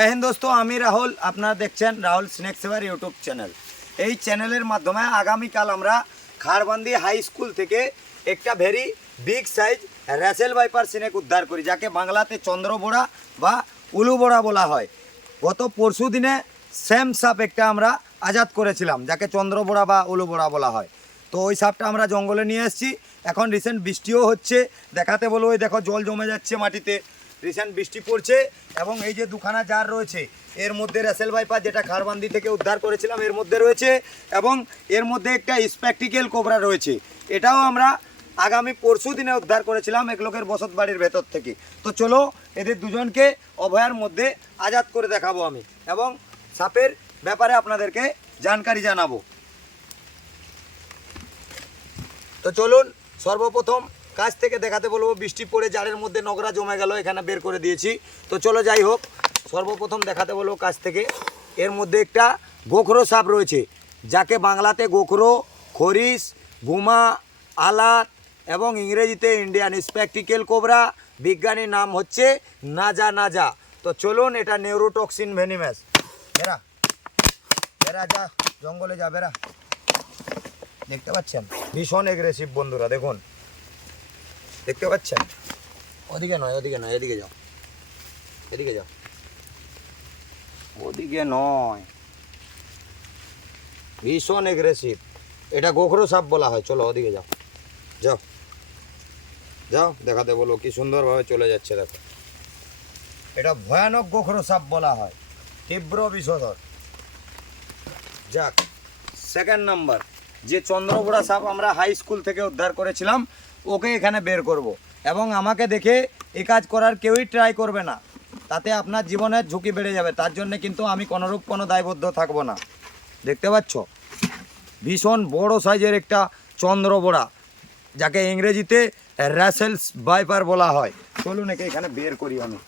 হ্যাঁ দোস্তো, আমি রাহুল, আপনারা দেখছেন Rahul snake saver YouTube channel. এই চ্যানেলের মাধ্যমে আগামীকাল আমরা খারবান্দি হাই স্কুল থেকে একটা very big size Russell viper snake উদ্ধার করি, যাকে বাংলাতে চন্দ্রবোড়া বা উলুবোড়া বলা হয়। গত পরশু দিনে সেম সাপ একটা আমরা আজাদ করেছিলাম, যাকে চন্দ্রবোড়া বা উলুবোড়া বলা হয়। তো ওই সাপটা আমরা জঙ্গলে নিয়ে এসেছি, এখন রিসেন্ট বৃষ্টিও হচ্ছে, দেখাতে বলো, ওই দেখো জল জমে যাচ্ছে মাটিতে। রিসেন্ট বৃষ্টি পড়ছে এবং এই যে দুখানা জার রয়েছে, এর মধ্যে রেসেল ভাইপার যেটা খারবান্দি থেকে উদ্ধার করেছিলাম, এর মধ্যে রয়েছে এবং এর মধ্যে একটা স্প্যাকটিক্যাল কোবরা রয়েছে। এটাও আমরা আগামী পরশু দিনে উদ্ধার করেছিলাম এক লোকের বসত বাড়ির ভেতর থেকে। তো চলো, এদের দুজনকে অভয়ার মধ্যে আজাদ করে দেখাবো আমি এবং সাপের ব্যাপারে আপনাদেরকে জানকারি জানাব। তো চলুন, সর্বপ্রথম কাছ থেকে দেখাতে বলব, বৃষ্টি পড়ে জারের মধ্যে নোংরা জমে গেল, এখানে বের করে দিয়েছি। তো চলো যাই হোক, সর্বপ্রথম দেখাতে বলব কাছ থেকে। এর মধ্যে একটা গোখরো সাপ রয়েছে, যাকে বাংলাতে গোখরো, খরিস, গুমা, আলাত এবং ইংরেজিতে ইন্ডিয়ান স্প্যাকটিক্যাল কোবরা। বিজ্ঞানীর নাম হচ্ছে নাজা নাজা। তো চলুন, এটা নিউরোটক্সিন ভেনিমাস। বেরা বেরা যা, জঙ্গলে যা বেরা দেখতে পাচ্ছেন? ভীষণ এগ্রেসিভ বন্ধুরা, দেখুন। দেখতে পাচ্ছেন? ওদিকে নয় ওদিকে নয়, এদিকে যাও। এদিকে যাও। ওদিকে নয়। ভীষণ এগ্রেসিভ এটা গোখরো সাপ বলা হয়। চলো ওদিকে যাও। যাও। যাও, দেখাতে বলো কি সুন্দরভাবে চলে যাচ্ছে দেখো। এটা ভয়ানক গোখরো সাপ বলা হয়। তীব্র বিষধর। যাক সেকেন্ড নাম্বার যে চন্দ্রবোড়া সাপ আমরা হাই স্কুল থেকে উদ্ধার করেছিলাম ওকে এখানে বের করব। এবং আমাকে দেখে এ কাজ করার কেউই ট্রাই করবে না। তাতে আপনার জীবনের ঝুঁকি বেড়ে যাবে। তার জন্য কিন্তু আমি কোনোরূপ কোনো দায়বদ্ধ থাকব না। দেখতে পাচ্ছ? ভীষণ বড় সাইজের একটা চন্দ্রবোড়া, যাকে ইংরেজিতে র্যাসেলস বাইপার বলা হয়। চলুন একে এখানে বের করি আমি।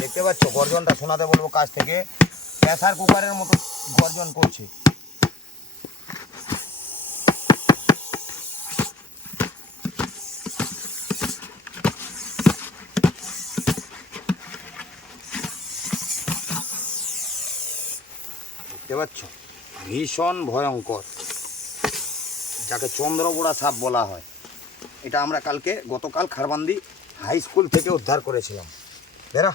দেখতে পাচ্ছ? গর্জনটা শোনাতে বলব কাছ থেকে। প্রেসার কুকারের মতো গর্জন করছে। দেখতে ভীষণ ভয়ঙ্কর, যাকে চন্দ্রবোড়া সাপ বলা হয়। এটা আমরা কালকে, গতকাল খারবান্দি হাই স্কুল থেকে উদ্ধার করেছিলাম। বেরা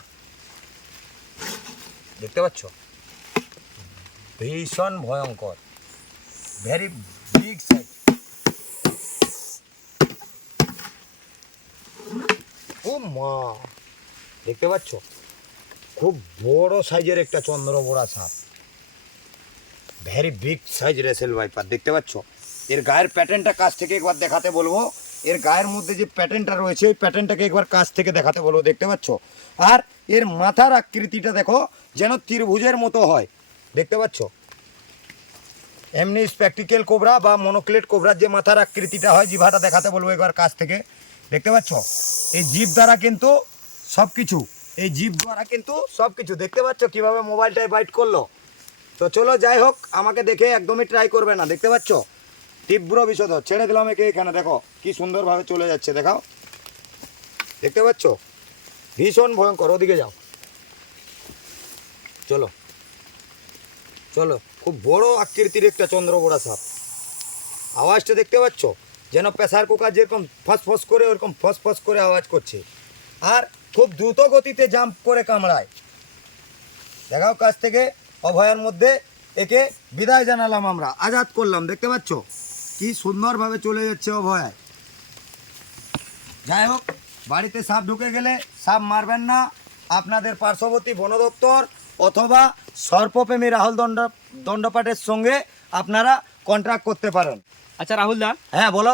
দেখতে পাচ্ছ? ভীষণ ভয়ঙ্কর। ভেরি বিগ সাইজ ও মা, দেখতে পাচ্ছ? খুব বড় সাইজের একটা চন্দ্রবোড়া সাপ। Very big size Russell viper দেখতে পাচ্ছ? এর গায়ের প্যাটার্নটা কাছ থেকে একবার দেখাতে বলব। এর গায়ের মধ্যে যে প্যাটার্নটা রয়েছে ওই প্যাটার্নটাকে একবার কাছ থেকে দেখাতে বলব, দেখতে পাচ্ছ? আর এর মাথার আকৃতিটা দেখো, যেন ত্রিভুজের মতো হয়। দেখতে পাচ্ছ? এমনি স্প্যাকটিক্যাল কোবরা বা মনোক্লেট কোবরার যে মাথার আকৃতিটা হয়, জিভাটা দেখাতে বলব একবার কাছ থেকে। দেখতে পাচ্ছ? এই জিভ দ্বারা কিন্তু সব কিছু এই জিভ দ্বারা কিন্তু সব কিছু দেখতে পাচ্ছ কীভাবে মোবাইলটায় বাইট করল? তো চলো যাই হোক, আমাকে দেখে একদমই ট্রাই করবে না। দেখতে পাচ্ছ? তীব্র বিষদ ছেড়ে দিলাম একে এখানে, দেখো। কি সুন্দরভাবে চলে যাচ্ছে, দেখাও। দেখতে পাচ্ছ? ভীষণ ভয়ঙ্কর। ওদিকে যাও। চলো। চলো, খুব বড় আকৃতির একটা চন্দ্রবোড়া সাপ। আওয়াজটা দেখতে পাচ্ছ? যেন প্রেসার কুকার যেরকম ফস ফস করে, ওরকম ফস ফস করে আওয়াজ করছে। আর খুব দ্রুত গতিতে জাম্প করে কামড়ায়। দেখাও কাছ থেকে, অভয়ের মধ্যে একে বিদায় জানালাম আমরা। আজাদ করলাম, দেখতে পাচ্ছ? কি সুন্দরভাবে চলে যাচ্ছে অভয়। যাই হোক, বাড়িতে সাপ ঢুকে গেলে সাপ মারবেন না। আপনাদের পার্শ্ববর্তী বন দপ্তর অথবা সর্পপ্রেমী রাহুল দণ্ড দণ্ডপাঠের সঙ্গে আপনারা কন্ট্রাক্ট করতে পারেন। আচ্ছা রাহুল দা। হ্যাঁ বলো।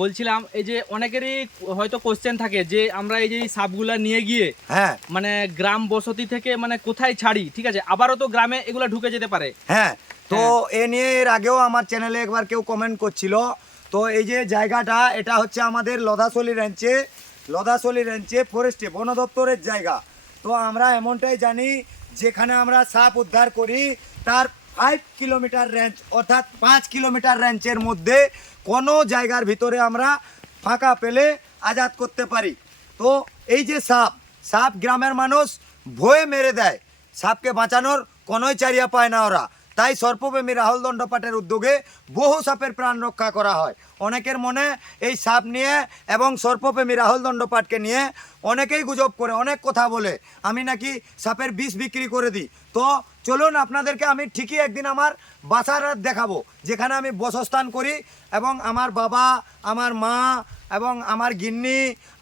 বলছিলাম এই যে অনেকেরই হয়তো কোশ্চেন থাকে যে আমরা এই যে সাপগুলা নিয়ে গিয়ে হ্যাঁ। মানে গ্রাম বসতি থেকে মানে কোথায় ছাড়ি ঠিক আছে? আবারও তো গ্রামে এগুলা ঢুকে যেতে পারে। হ্যাঁ তো এ নিয়ে এর আগেও আমার চ্যানেলে একবার কেউ কমেন্ট করছিল। তো এই যে জায়গাটা এটা হচ্ছে আমাদের লদাসলি রেঞ্চে লদাসলি রেঞ্চে ফরেস্টে বন দপ্তরের জায়গা। তো আমরা এমনটাই জানি যেখানে আমরা সাপ উদ্ধার করি, তার ফাইভ কিলোমিটার রেঞ্জ অর্থাৎ পাঁচ কিলোমিটার রেঞ্চের মধ্যে কোনো জায়গার ভিতরে আমরা ফাঁকা পেলে আজাদ করতে পারি। তো এই যে সাপ সাপ গ্রামের মানুষ ভয়ে মেরে দেয়। সাপকে বাঁচানোর কোনোই চারিয়া পায় না ওরা। তাই সর্পপ্রেমী রাহুল দণ্ডপাটের উদ্যোগে বহু সাপের প্রাণ রক্ষা করা হয়। অনেকের মনে এই সাপ নিয়ে এবং সর্পপ্রেমী রাহুল দণ্ডপাটকে নিয়ে অনেকেই গুজব করে, অনেক কথা বলে, আমি নাকি সাপের বিষ বিক্রি করে দিই। তো চলুন আপনাদেরকে আমি ঠিকই একদিন আমার বাসার দেখাবো, যেখানে আমি বসস্থান করি এবং আমার বাবা, আমার মা এবং আমার গিন্নি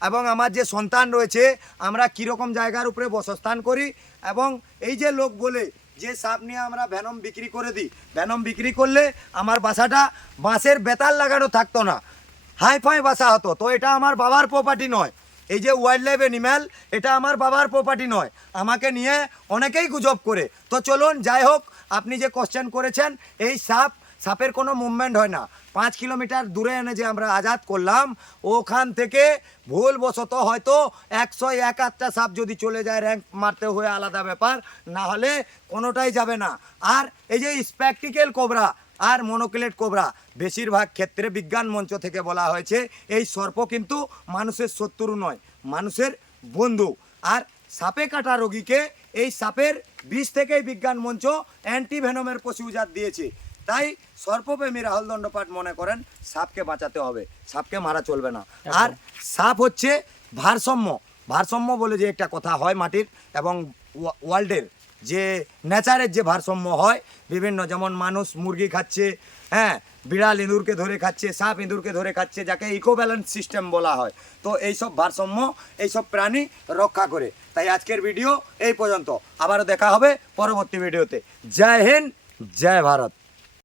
এবং আমার যে সন্তান রয়েছে, আমরা কীরকম জায়গার উপরে বসস্থান করি এবং এই যে লোক বলে যে সাপ নিয়ে আমরা ভ্যানম বিক্রি করে দিই, ভ্যানম বিক্রি করলে আমার বাসাটা বাঁশের বেতাল লাগানো থাকতো না। হাই ফাই বাসা হতো, তো এটা আমার বাবার প্রপার্টি নয়। এই যে ওয়াইল্ড লাইফ অ্যানিম্যাল এটা আমার বাবার প্রপার্টি নয়। আমাকে নিয়ে অনেকেই গুজব করে। তো চলুন, যাই হোক, আপনি যে কোশ্চেন করেছেন, এই সাপ সাপের কোনো মুভমেন্ট হয় না। পাঁচ কিলোমিটার দূরে এনে যে আমরা আজাদ করলাম, ওখান থেকে ভুলবশত হয়তো একশো এক আধটা সাপ যদি চলে যায় র্যাঙ্ক মারতে হয়ে আলাদা ব্যাপার, না হলে কোনোটাই যাবে না। আর এই যে স্প্যাকটিক্যাল কোবরা আর মনোক্লেট কোবরা বেশিরভাগ ক্ষেত্রে বিজ্ঞান মঞ্চ থেকে বলা হয়েছে, এই সর্প কিন্তু মানুষের শত্রু নয়, মানুষের বন্ধু। আর সাপে কাটা রোগীকে এই সাপের বিষ থেকেই বিজ্ঞান মঞ্চ অ্যান্টিভেনমের পশুজাত দিয়েছে। তাই সর্পপ্রেমী রাহুল দণ্ডপাট মনে করেন সাপকে বাঁচাতে হবে। সাপকে মারা চলবে না। আর সাপ হচ্ছে ভারসাম্য। ভারসাম্য বলে যে একটা কথা হয় মাটির এবং ওয়া- ওয়ার্ল্ডের। যে নেচারের যে ভারসাম্য হয় বিভিন্ন যেমন মানুষ মুরগি খাচ্ছে হ্যাঁ বিড়াল ইঁদুরকে ধরে খাচ্ছে সাপ ইঁদুরকে ধরে খাচ্ছে যাকে ইকো ব্যালেন্স সিস্টেম বলা হয়। তো এইসব ভারসাম্য এইসব প্রাণী রক্ষা করে। তাই আজকের ভিডিও এই পর্যন্ত। আবারও দেখা হবে পরবর্তী ভিডিওতে। জয় হিন্দ জয় ভারত।